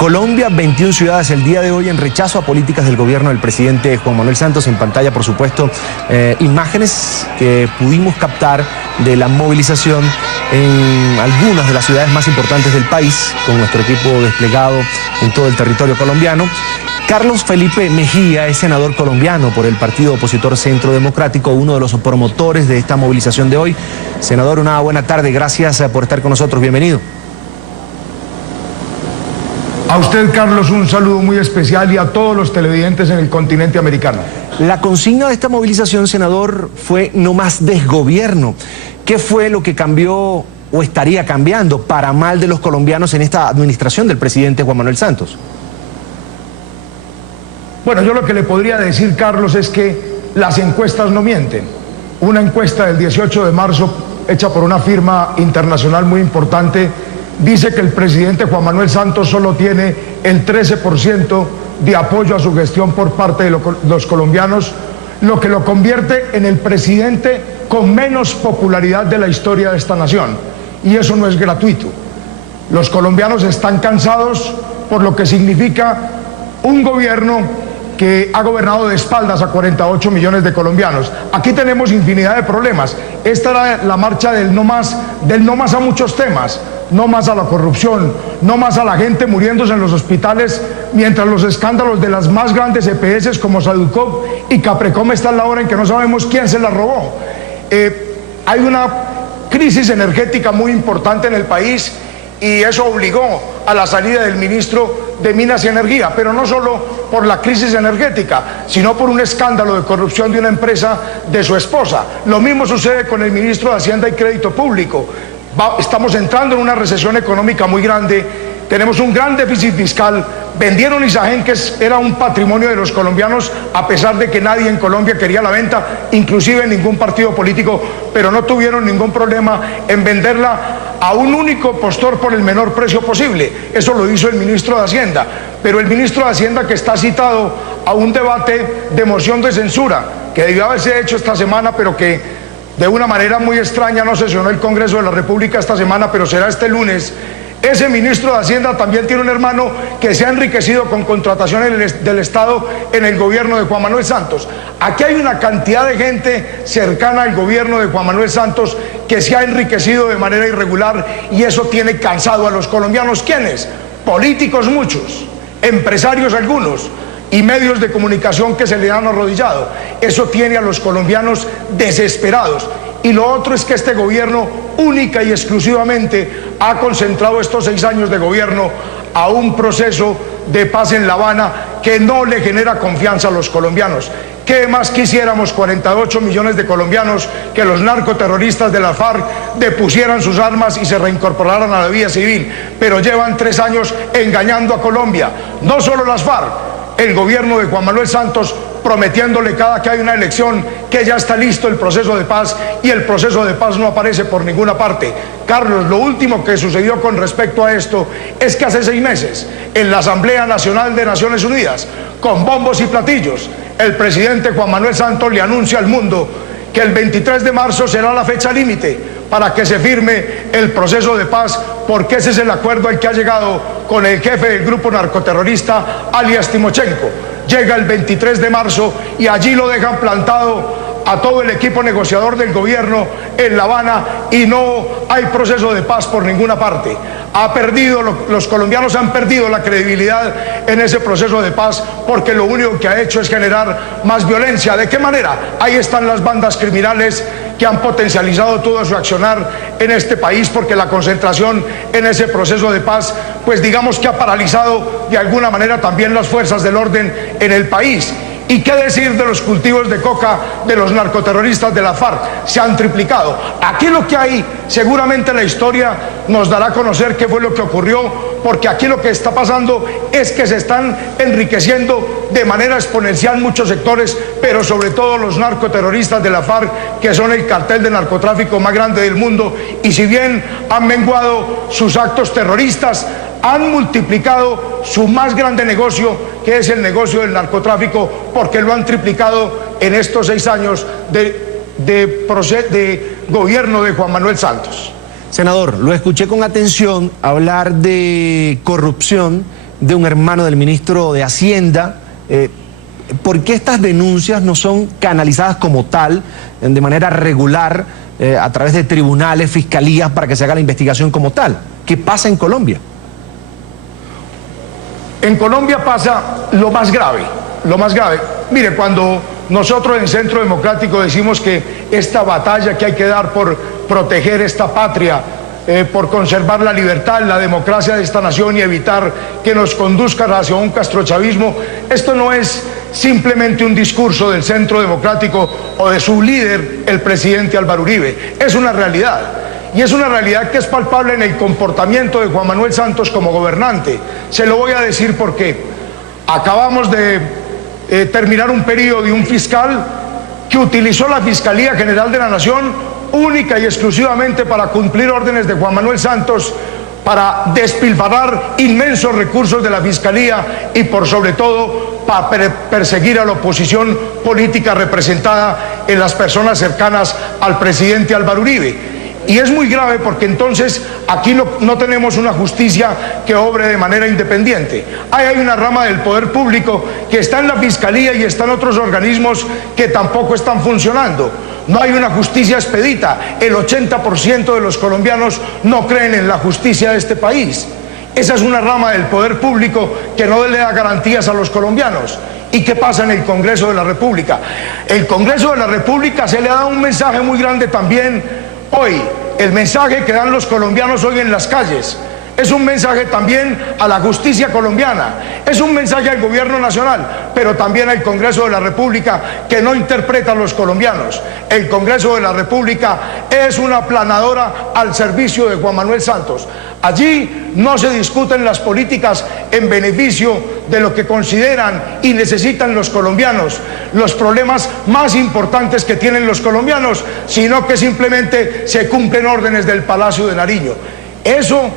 Colombia, 21 ciudades el día de hoy en rechazo a políticas del gobierno del presidente Juan Manuel Santos. En pantalla, por supuesto, imágenes que pudimos captar de la movilización en algunas de las ciudades más importantes del país, con nuestro equipo desplegado en todo el territorio colombiano. Carlos Felipe Mejía es senador colombiano por el partido opositor Centro Democrático, uno de los promotores de esta movilización de hoy. Senador, una buena tarde, gracias por estar con nosotros, bienvenido. A usted, Carlos, un saludo muy especial y a todos los televidentes en el continente americano. La consigna de esta movilización, senador, fue no más desgobierno. ¿Qué fue lo que cambió o estaría cambiando para mal de los colombianos en esta administración del presidente Juan Manuel Santos? Bueno, yo lo que le podría decir, Carlos, es que las encuestas no mienten. Una encuesta del 18 de marzo, hecha por una firma internacional muy importante, dice que el presidente Juan Manuel Santos solo tiene el 13% de apoyo a su gestión por parte de los colombianos, lo que lo convierte en el presidente con menos popularidad de la historia de esta nación. Y eso no es gratuito. Los colombianos están cansados por lo que significa un gobierno que ha gobernado de espaldas a 48 millones de colombianos. Aquí tenemos infinidad de problemas. Esta era la marcha del no más a muchos temas. No más a la corrupción, no más a la gente muriéndose en los hospitales, mientras los escándalos de las más grandes EPS como Saducop y Caprecom están a la hora en que no sabemos quién se la robó. Hay una crisis energética muy importante en el país y eso obligó a la salida del ministro de Minas y Energía, pero no solo por la crisis energética, sino por un escándalo de corrupción de una empresa de su esposa. Lo mismo sucede con el ministro de Hacienda y Crédito Público. Estamos entrando en una recesión económica muy grande, tenemos un gran déficit fiscal, vendieron Isagen, que era un patrimonio de los colombianos, a pesar de que nadie en Colombia quería la venta, inclusive ningún partido político, pero no tuvieron ningún problema en venderla a un único postor por el menor precio posible. Eso lo hizo el ministro de Hacienda, pero el ministro de Hacienda, que está citado a un debate de moción de censura, que debió haberse hecho esta semana, pero que de una manera muy extraña no sesionó el Congreso de la República esta semana, pero será este lunes. Ese ministro de Hacienda también tiene un hermano que se ha enriquecido con contrataciones del Estado en el gobierno de Juan Manuel Santos. Aquí hay una cantidad de gente cercana al gobierno de Juan Manuel Santos que se ha enriquecido de manera irregular y eso tiene cansado a los colombianos. ¿Quiénes? Políticos muchos, empresarios algunos y medios de comunicación que se le han arrodillado. Eso tiene a los colombianos desesperados. Y lo otro es que este gobierno única y exclusivamente ha concentrado estos 6 años de gobierno a un proceso de paz en La Habana que no le genera confianza a los colombianos. ¿Qué más quisiéramos 48 millones de colombianos que los narcoterroristas de la FARC depusieran sus armas y se reincorporaran a la vida civil? Pero llevan 3 años engañando a Colombia. No solo las FARC, el gobierno de Juan Manuel Santos prometiéndole cada que hay una elección que ya está listo el proceso de paz y el proceso de paz no aparece por ninguna parte. Carlos, lo último que sucedió con respecto a esto es que hace 6 meses en la Asamblea Nacional de Naciones Unidas, con bombos y platillos, el presidente Juan Manuel Santos le anuncia al mundo que el 23 de marzo será la fecha límite para que se firme el proceso de paz, porque ese es el acuerdo al que ha llegado con el jefe del grupo narcoterrorista, alias Timochenko. Llega el 23 de marzo y allí lo dejan plantado a todo el equipo negociador del gobierno en La Habana y no hay proceso de paz por ninguna parte. Los colombianos han perdido la credibilidad en ese proceso de paz porque lo único que ha hecho es generar más violencia. ¿De qué manera? Ahí están las bandas criminales que han potencializado todo su accionar en este país, porque la concentración en ese proceso de paz, pues digamos que ha paralizado de alguna manera también las fuerzas del orden en el país. ¿Y qué decir de los cultivos de coca de los narcoterroristas de la FARC? Se han triplicado. Aquí lo que hay, seguramente la historia nos dará a conocer qué fue lo que ocurrió, porque aquí lo que está pasando es que se están enriqueciendo de manera exponencial muchos sectores, pero sobre todo los narcoterroristas de la FARC, que son el cartel de narcotráfico más grande del mundo, y si bien han menguado sus actos terroristas, han multiplicado su más grande negocio, que es el negocio del narcotráfico, porque lo han triplicado en estos 6 años de gobierno de Juan Manuel Santos. Senador, lo escuché con atención hablar de corrupción de un hermano del ministro de Hacienda. ¿Por qué estas denuncias no son canalizadas como tal, de manera regular, a través de tribunales, fiscalías, para que se haga la investigación como tal? ¿Qué pasa en Colombia? En Colombia pasa lo más grave, lo más grave. Mire, cuando nosotros en Centro Democrático decimos que esta batalla que hay que dar por proteger esta patria, por conservar la libertad, la democracia de esta nación y evitar que nos conduzca hacia un castrochavismo, esto no es simplemente un discurso del Centro Democrático o de su líder, el presidente Álvaro Uribe. Es una realidad. Y es una realidad que es palpable en el comportamiento de Juan Manuel Santos como gobernante. Se lo voy a decir porque acabamos de terminar un periodo de un fiscal que utilizó la Fiscalía General de la Nación única y exclusivamente para cumplir órdenes de Juan Manuel Santos, para despilfarrar inmensos recursos de la Fiscalía y por sobre todo para perseguir a la oposición política representada en las personas cercanas al presidente Álvaro Uribe. Y es muy grave porque entonces aquí no tenemos una justicia que obre de manera independiente. Hay una rama del poder público que está en la Fiscalía y está en otros organismos que tampoco están funcionando. No hay una justicia expedita. El 80% de los colombianos no creen en la justicia de este país. Esa es una rama del poder público que no le da garantías a los colombianos. ¿Y qué pasa en el Congreso de la República? El Congreso de la República se le ha dado un mensaje muy grande también hoy. El mensaje que dan los colombianos hoy en las calles es un mensaje también a la justicia colombiana, es un mensaje al gobierno nacional, pero también al Congreso de la República, que no interpreta a los colombianos. El Congreso de la República es una aplanadora al servicio de Juan Manuel Santos. Allí no se discuten las políticas en beneficio de lo que consideran y necesitan los colombianos, los problemas más importantes que tienen los colombianos, sino que simplemente se cumplen órdenes del Palacio de Nariño. Eso,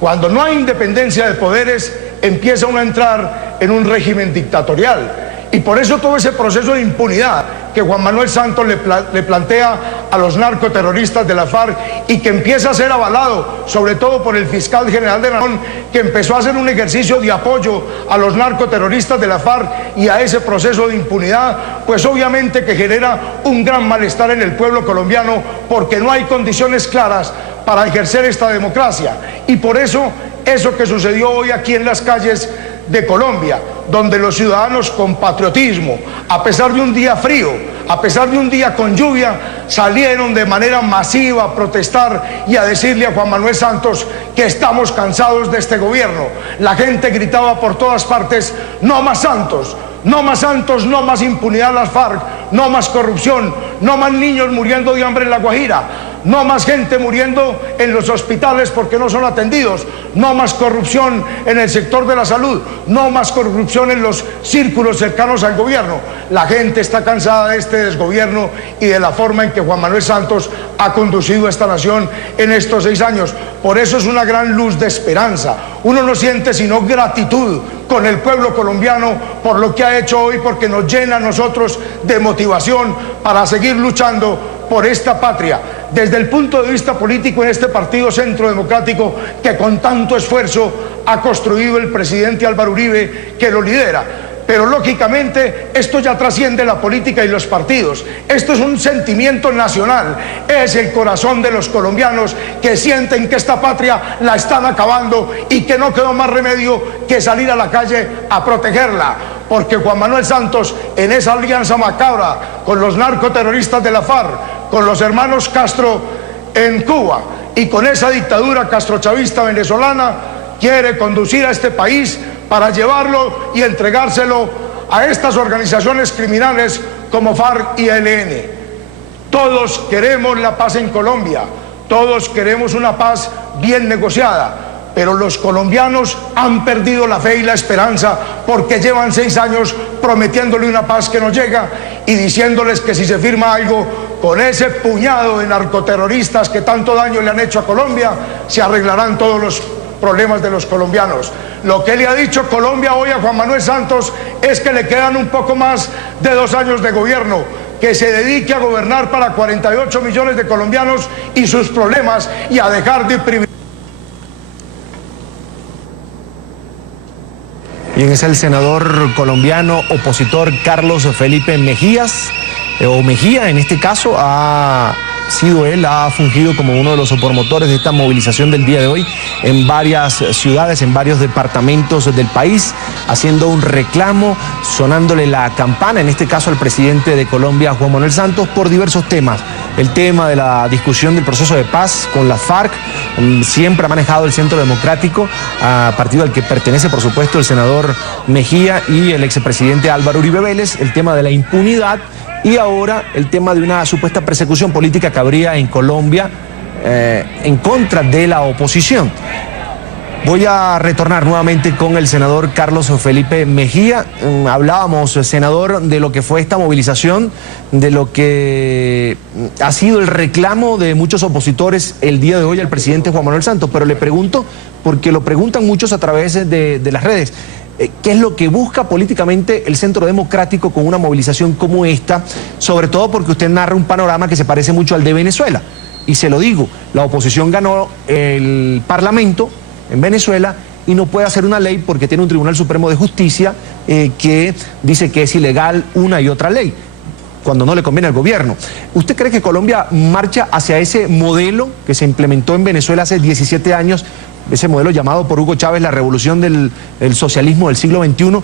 cuando no hay independencia de poderes, empieza uno a entrar en un régimen dictatorial. Y por eso todo ese proceso de impunidad que Juan Manuel Santos le plantea a los narcoterroristas de la FARC y que empieza a ser avalado sobre todo por el fiscal general de la Nación, que empezó a hacer un ejercicio de apoyo a los narcoterroristas de la FARC y a ese proceso de impunidad, pues obviamente que genera un gran malestar en el pueblo colombiano, porque no hay condiciones claras para ejercer esta democracia. Y por eso que sucedió hoy aquí en las calles de Colombia, donde los ciudadanos con patriotismo, a pesar de un día frío, a pesar de un día con lluvia, salieron de manera masiva a protestar y a decirle a Juan Manuel Santos que estamos cansados de este gobierno. La gente gritaba por todas partes: no más Santos, no más Santos, no más impunidad a las FARC, no más corrupción, no más niños muriendo de hambre en La Guajira, no más gente muriendo en los hospitales porque no son atendidos, no más corrupción en el sector de la salud, no más corrupción en los círculos cercanos al gobierno. La gente está cansada de este desgobierno y de la forma en que Juan Manuel Santos ha conducido a esta nación en estos 6 años. Por eso es una gran luz de esperanza. Uno no siente sino gratitud con el pueblo colombiano por lo que ha hecho hoy, porque nos llena a nosotros de motivación para seguir luchando por esta patria. Desde el punto de vista político, en este partido Centro Democrático, que con tanto esfuerzo ha construido el presidente Álvaro Uribe, que lo lidera. Pero lógicamente esto ya trasciende la política y los partidos. Esto es un sentimiento nacional, es el corazón de los colombianos que sienten que esta patria la están acabando y que no quedó más remedio que salir a la calle a protegerla. Porque Juan Manuel Santos, en esa alianza macabra con los narcoterroristas de la FARC, con los hermanos Castro en Cuba y con esa dictadura castrochavista venezolana, quiere conducir a este país para llevarlo y entregárselo a estas organizaciones criminales como FARC y ELN. Todos queremos la paz en Colombia, todos queremos una paz bien negociada, pero los colombianos han perdido la fe y la esperanza porque llevan 6 años prometiéndole una paz que no llega y diciéndoles que si se firma algo con ese puñado de narcoterroristas que tanto daño le han hecho a Colombia, se arreglarán todos los problemas de los colombianos. Lo que le ha dicho Colombia hoy a Juan Manuel Santos es que le quedan un poco más de 2 años de gobierno, que se dedique a gobernar para 48 millones de colombianos y sus problemas y a dejar de privilegiar Bien, es el senador colombiano opositor Carlos Felipe Mejías, o Mejía en este caso, ha fungido como uno de los promotores de esta movilización del día de hoy en varias ciudades, en varios departamentos del país, haciendo un reclamo, sonándole la campana, en este caso al presidente de Colombia, Juan Manuel Santos, por diversos temas. El tema de la discusión del proceso de paz con la FARC, siempre ha manejado el Centro Democrático, partido al que pertenece, por supuesto, el senador Mejía y el expresidente Álvaro Uribe Vélez, el tema de la impunidad, y ahora el tema de una supuesta persecución política que habría en Colombia en contra de la oposición. Voy a retornar nuevamente con el senador Carlos Felipe Mejía. Hablábamos, senador, de lo que fue esta movilización, de lo que ha sido el reclamo de muchos opositores el día de hoy al presidente Juan Manuel Santos, pero le pregunto, porque lo preguntan muchos a través de las redes, ¿qué es lo que busca políticamente el Centro Democrático con una movilización como esta? Sobre todo porque usted narra un panorama que se parece mucho al de Venezuela. Y se lo digo, la oposición ganó el Parlamento en Venezuela y no puede hacer una ley porque tiene un Tribunal Supremo de Justicia que dice que es ilegal una y otra ley, cuando no le conviene al gobierno. ¿Usted cree que Colombia marcha hacia ese modelo que se implementó en Venezuela hace 17 años, ese modelo llamado por Hugo Chávez la revolución del socialismo del siglo XXI?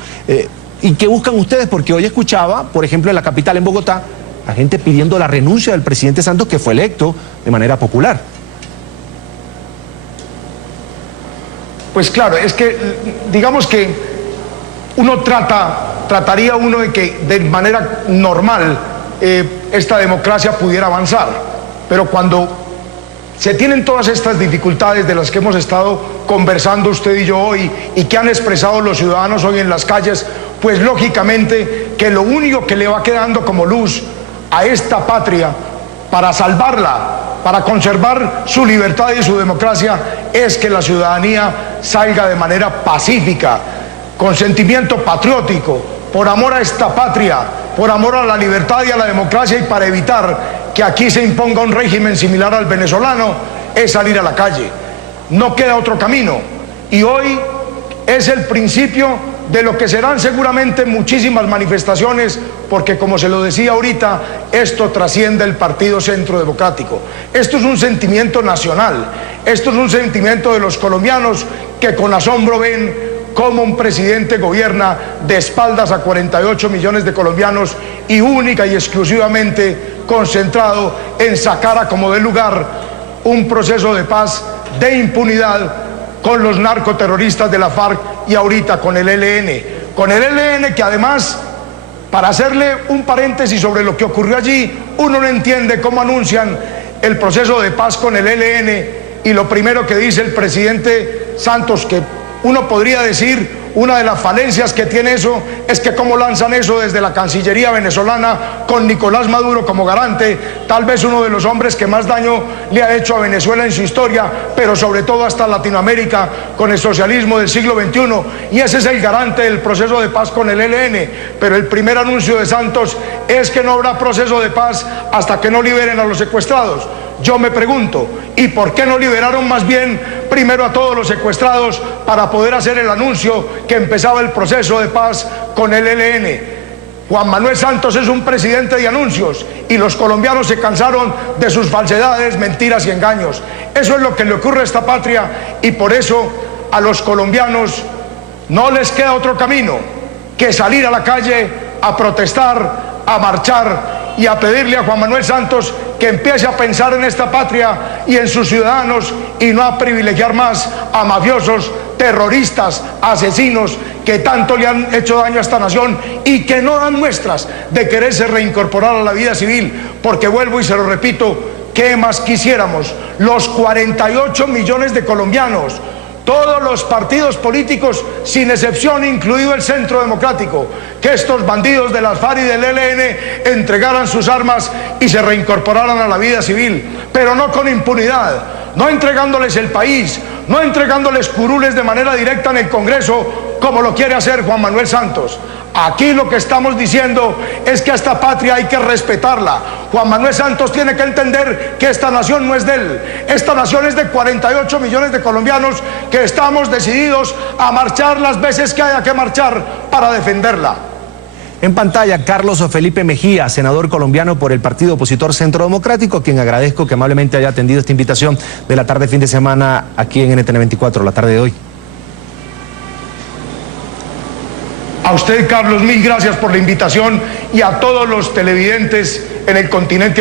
¿Y qué buscan ustedes? Porque hoy escuchaba, por ejemplo, en la capital, en Bogotá, a gente pidiendo la renuncia del presidente Santos, que fue electo de manera popular. Pues claro, es que digamos que trataría uno de que de manera normal esta democracia pudiera avanzar, pero cuando se tienen todas estas dificultades de las que hemos estado conversando usted y yo hoy y que han expresado los ciudadanos hoy en las calles, pues lógicamente que lo único que le va quedando como luz a esta patria para salvarla, para conservar su libertad y su democracia, es que la ciudadanía salga de manera pacífica, con sentimiento patriótico, por amor a esta patria, por amor a la libertad y a la democracia, y para evitar que aquí se imponga un régimen similar al venezolano, es salir a la calle. No queda otro camino. Y hoy es el principio de lo que serán seguramente muchísimas manifestaciones, porque como se lo decía ahorita, esto trasciende el Partido Centro Democrático. Esto es un sentimiento nacional, esto es un sentimiento de los colombianos que con asombro ven cómo un presidente gobierna de espaldas a 48 millones de colombianos y única y exclusivamente concentrado en sacar a como dé lugar un proceso de paz, de impunidad, con los narcoterroristas de la FARC y ahorita con el ELN. Con el ELN, que además, para hacerle un paréntesis sobre lo que ocurrió allí, uno no entiende cómo anuncian el proceso de paz con el ELN y lo primero que dice el presidente Santos, que uno podría decir una de las falencias que tiene eso, es que cómo lanzan eso desde la Cancillería venezolana con Nicolás Maduro como garante, tal vez uno de los hombres que más daño le ha hecho a Venezuela en su historia, pero sobre todo hasta Latinoamérica, con el socialismo del siglo XXI, y ese es el garante del proceso de paz con el ELN. Pero el primer anuncio de Santos es que no habrá proceso de paz hasta que no liberen a los secuestrados. Yo me pregunto, ¿y por qué no liberaron más bien primero a todos los secuestrados para poder hacer el anuncio que empezaba el proceso de paz con el ELN? Juan Manuel Santos es un presidente de anuncios y los colombianos se cansaron de sus falsedades, mentiras y engaños. Eso es lo que le ocurre a esta patria y por eso a los colombianos no les queda otro camino que salir a la calle a protestar, a marchar y a pedirle a Juan Manuel Santos que empiece a pensar en esta patria y en sus ciudadanos y no a privilegiar más a mafiosos, terroristas, asesinos que tanto le han hecho daño a esta nación y que no dan muestras de quererse reincorporar a la vida civil, porque vuelvo y se lo repito, ¿qué más quisiéramos? Los 48 millones de colombianos, todos los partidos políticos, sin excepción, incluido el Centro Democrático, que estos bandidos de las FARC y del ELN entregaran sus armas y se reincorporaran a la vida civil, pero no con impunidad, no entregándoles el país, no entregándoles curules de manera directa en el Congreso, como lo quiere hacer Juan Manuel Santos. Aquí lo que estamos diciendo es que a esta patria hay que respetarla. Juan Manuel Santos tiene que entender que esta nación no es de él. Esta nación es de 48 millones de colombianos que estamos decididos a marchar las veces que haya que marchar para defenderla. En pantalla, Carlos Felipe Mejía, senador colombiano por el partido opositor Centro Democrático, a quien agradezco que amablemente haya atendido esta invitación de la tarde fin de semana aquí en NTN 24, la tarde de hoy. A usted, Carlos, mil gracias por la invitación y a todos los televidentes en el continente americano.